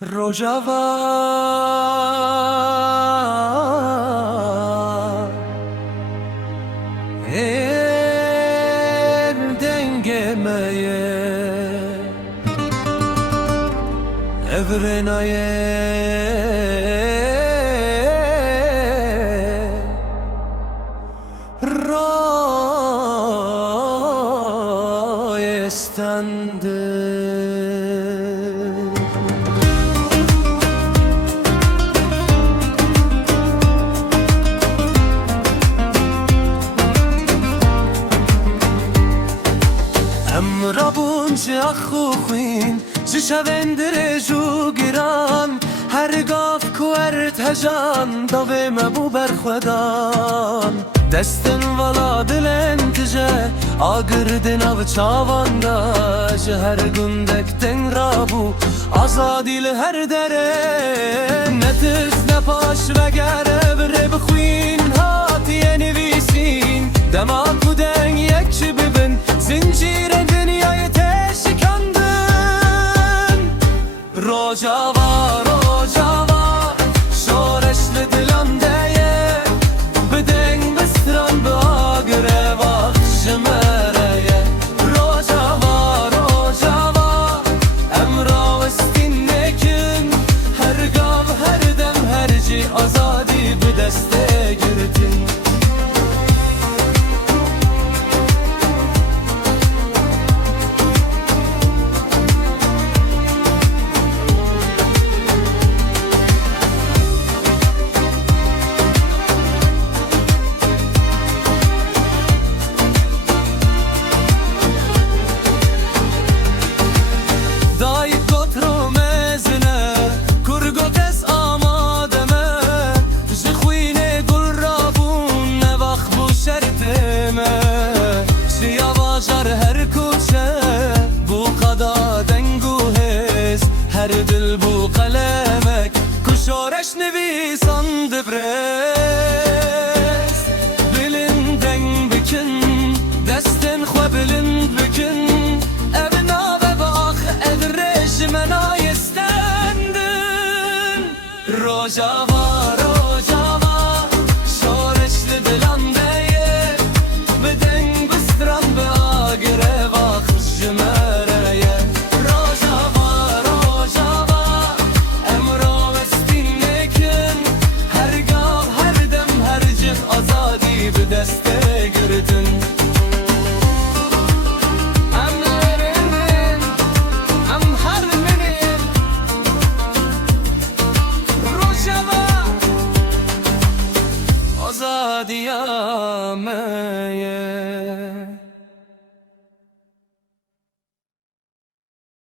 Rojava dengemeye evrenaye rayestende. رابون چه خوین چه شوندر جو گران هر گاف کوارت هجان داوی مبو برخودان دستن والا دلن تجه آگردن او چاواندا جه هر گندک تن رابو آزادی لهر دره نتس نپاش وگره بره بخوین هاتی نویسین دماغ بودن یک چی ببن زنجیر Rojava, Rojava, şoreşli dilandeye Bideng bistran bagre vakşmereye Rojava, Rojava, emra istinnekin Her gav, her dem, herci azadi bideste girtin Her dil bu kalemek Kuşoreş nevisan dibres Bilinden bikin Destin xwe bilind bikin Evna ve bak edreş mena yestendin Rojava, Rojava Şoreşli dilandeye Bideng bistran be agire vak jmereye deste girdin Am nerinin, am harminin Rojava Azadiyameye